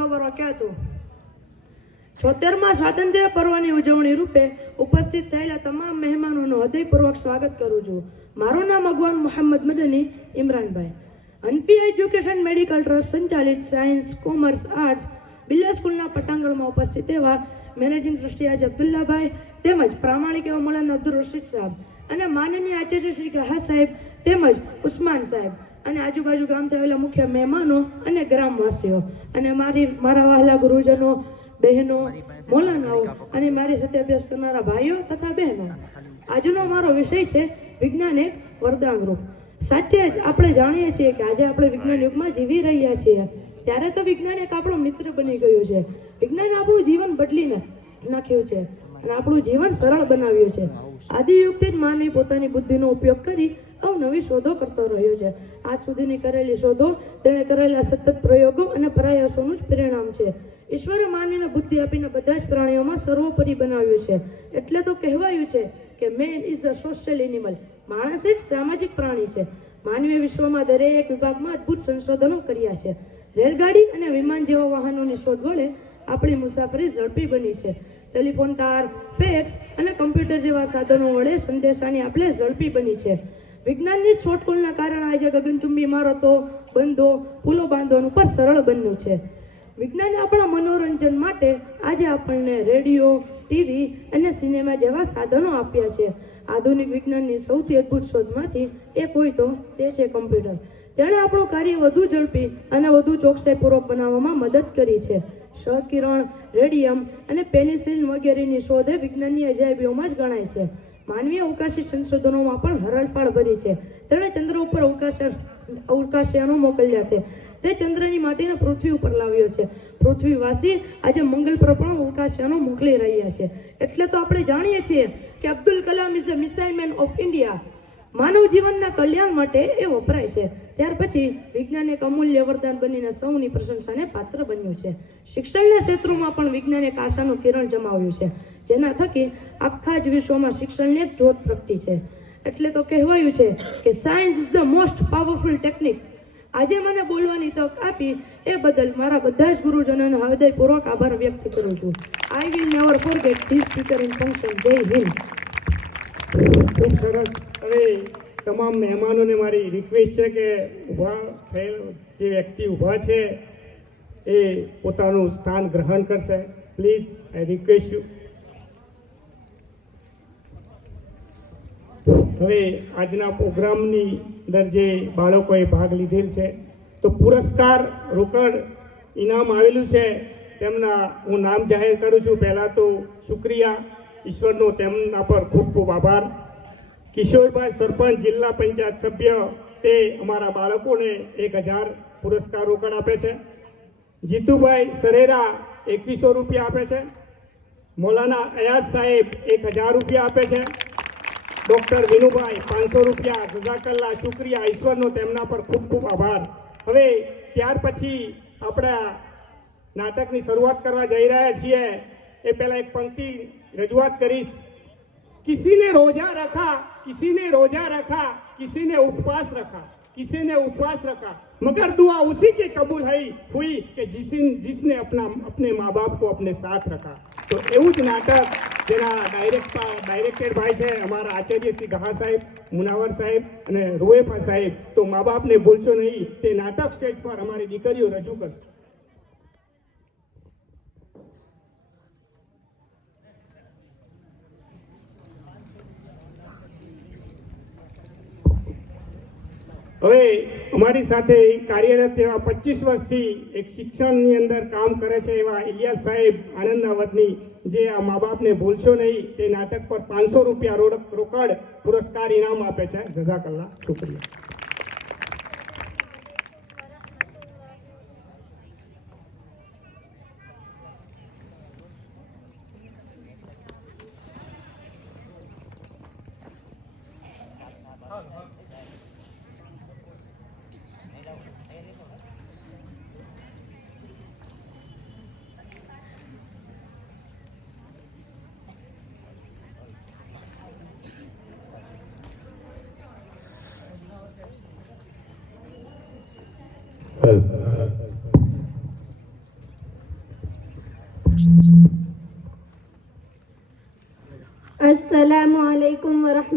વબરકાતુહુ. 76મા સ્વાતંત્ર્ય પર્વની ઉજવણી રૂપે ઉપસ્થિત થયેલા તમામ મહેમાનોનું હૃદયપૂર્વક સ્વાગત કરું છું. મારું નામ અગવાન મોહમ્મદ મદની ઇમરાનભાઈ. હનફી એજ્યુકેશન મેડિકલ ટ્રસ્ટ સંચાલિત સાયન્સ, કોમર્સ, આર્ટ્સ બિલ્લા સ્કૂલના પટાંગણમાં ઉપસ્થિત એવા મેનેજિંગ ટ્રસ્ટી આજે અબ્દુલ્લાભાઈ તેમજ પ્રામાણિક એવા મૌલાના અબ્દુલ રશીદ સાહેબ અને માનનીય આચાર્ય શ્રી ગહા સાહેબ તેમજ ઉસ્માન સાહેબ અને આજુબાજુ ગામથી આવેલા મુખ્ય મહેમાનો અને ગ્રામવાસીઓ અને મારા વહાલા ગુરુજનો, બહેનો, મૌલાનાઓ અને મારી સાથે અભ્યાસ કરનારા ભાઈઓ તથા બહેનો. આજનો મારો વિષય છે વિજ્ઞાન એક વરદાન રૂપ. સાચે જ આપણે જાણીએ છીએ કે આજે આપણે વિજ્ઞાન યુગમાં જીવી રહ્યા છીએ. ત્યારે તો વિજ્ઞાન એક આપણો મિત્ર બની ગયું છે. વિજ્ઞાન આપણું જીવન બદલી નાખ્યું છે અને આપણું જીવન સરળ બનાવ્યું છે. આદિયુગથી જ માનવી પોતાની બુદ્ધિનો ઉપયોગ કરી અવનવી શોધો કરતો રહ્યો છે. આજ સુધીની કરેલી શોધો, તેણે કરેલા સતત પ્રયોગો અને પ્રયાસોનું જ પરિણામ છે. ઈશ્વરે માનવીને બુદ્ધિ આપીને બધા જ પ્રાણીઓમાં સર્વોપરી બનાવ્યું છે. એટલે તો કહેવાયું છે કે main is a social animal. માણસ એક સામાજિક પ્રાણી છે. માનવીએ વિશ્વમાં દરેક વિભાગમાં અદ્ભુત સંશોધનો કર્યા છે. રેલગાડી અને વિમાન જેવા વાહનોની શોધ વડે આપણી મુસાફરી ઝડપી બની છે. ટેલિફોન તાર, ફેક્સ અને કમ્પ્યુટર જેવા સાધનો વડે સંદેશાની આપણે ઝડપી બની છે. વિજ્ઞાનની શોધખોળના કારણે આજે ગગનચુંબી ઇમારતો, બંધો, પુલો બાંધવાનું પણ સરળ બન્યું છે. વિજ્ઞાને આપણા મનોરંજન માટે આજે આપણને રેડિયો, ટીવી અને સિનેમા જેવા સાધનો આપ્યા છે. આધુનિક વિજ્ઞાનની સૌથી અદ્ભુત શોધમાંથી એક હોય તો તે છે કમ્પ્યુટર. તેણે આપણું કાર્ય વધુ ઝડપી અને વધુ ચોકસાઈપૂર્વક બનાવવામાં મદદ કરી છે. સહકિરણ, રેડિયમ અને પેનિસિલિન વગેરેની શોધ એ વિજ્ઞાનની અજાયબીઓમાં જ ગણાય છે. માનવીય અવકાશી સંશોધનોમાં પણ હરણફાળ ભરી છે. તેણે ચંદ્ર ઉપર અવકાશયાનો મોકલ્યા છે. તે ચંદ્રની માટીને પૃથ્વી ઉપર લાવ્યો છે. પૃથ્વીવાસી આજે મંગળ પર પણ અવકાશયાનો મોકલી રહ્યા છે. એટલે તો આપણે જાણીએ છીએ કે Abdul Kalam is a missile man of India. માનવ જીવનના કલ્યાણ માટે એ વપરાય છે. ત્યાર પછી વિજ્ઞાન એક અમૂલ્ય વરદાન બનીને સૌની પ્રશંસાને પાત્ર બન્યું છે. શિક્ષણના ક્ષેત્રોમાં પણ વિજ્ઞાન એક આશાનું કિરણ જમાવ્યું છે, જેના થકી આખા જ વિશ્વમાં શિક્ષણની એક જ્યોત પ્રગટી છે. એટલે તો કહેવાયું છે કે science is the most powerful technique. આજે મને બોલવાની તક આપી એ બદલ મારા બધા જ ગુરુજનોનો હૃદયપૂર્વક આભાર વ્યક્ત કરું છું. I will never forget this speaker in function. જય હિન્દ. ખૂબ સરસ. હવે તમામ મહેમાનોને મારી રિક્વેસ્ટ છે કે ઊભા થયેલ જે વ્યક્તિ ઊભા છે એ પોતાનું સ્થાન ગ્રહણ કરશે. Please, I request you. હવે આજના પ્રોગ્રામની અંદર જે બાળકોએ ભાગ લીધેલ છે તો પુરસ્કાર રોકડ ઇનામ આવેલું છે, તેમના હું નામ જાહેર કરું છું. પહેલાં તો શુક્રિયા ઈશ્વરનો તેમના પર ખૂબ ખૂબ આભાર. કિશોરભાઈ સરપંચ, જિલ્લા પંચાયત સભ્ય, તે અમારા બાળકોને 1000 પુરસ્કાર રોકડ આપે છે. જીતુભાઈ સરેરા 2100 રૂપિયા આપે છે. મૌલાના અયાઝ સાહેબ 1000 રૂપિયા આપે છે. ડૉક્ટર વિનુભાઈ 500 રૂપિયા. જઝાકલ્લા, શુક્રિયા, ઈશ્વરનો તેમના પર ખૂબ ખૂબ આભાર. હવે ત્યાર પછી આપણા નાટકની શરૂઆત કરવા જઈ રહ્યા છીએ એ પહેલાં એક પંક્તિ રજૂઆત કરીશ. किसी ने रोजा रखा, किसी ने रोजा रखा, किसी ने उपवास रखा, किसी ने उपवास रखा, मगर दुआ उसी की कबूल हुई कि जिसने अपने माँ बाप को अपने साथ रखा. तो એવું જ નાટક જેના ડાયરેક્ટેડ ભાઈ છે અમારા આચાર્ય શ્રી ગહા સાહેબ, મુનાવર સાહેબ અને રૂએફા સાહેબ. તો મા બાપને ભૂલશો નહીં. તે નાટક સ્ટેજ પર અમારી દીકરીઓ રજૂ કરશે. હવે અમારી સાથે કાર્યરત એવા 25 વર્ષથી એક શિક્ષણની અંદર કામ કરે છે એવા ઇલિયાસ સાહેબ આણંદના વતની, જે આ મા બાપને ભૂલશો નહીં તે નાટક પર 500 રૂપિયા રોકડ પુરસ્કાર ઇનામ આપે છે. જઝાકલ્લા, શુક્રિયા. अस्सलामु अलैकुम वरहमतुल्लाह।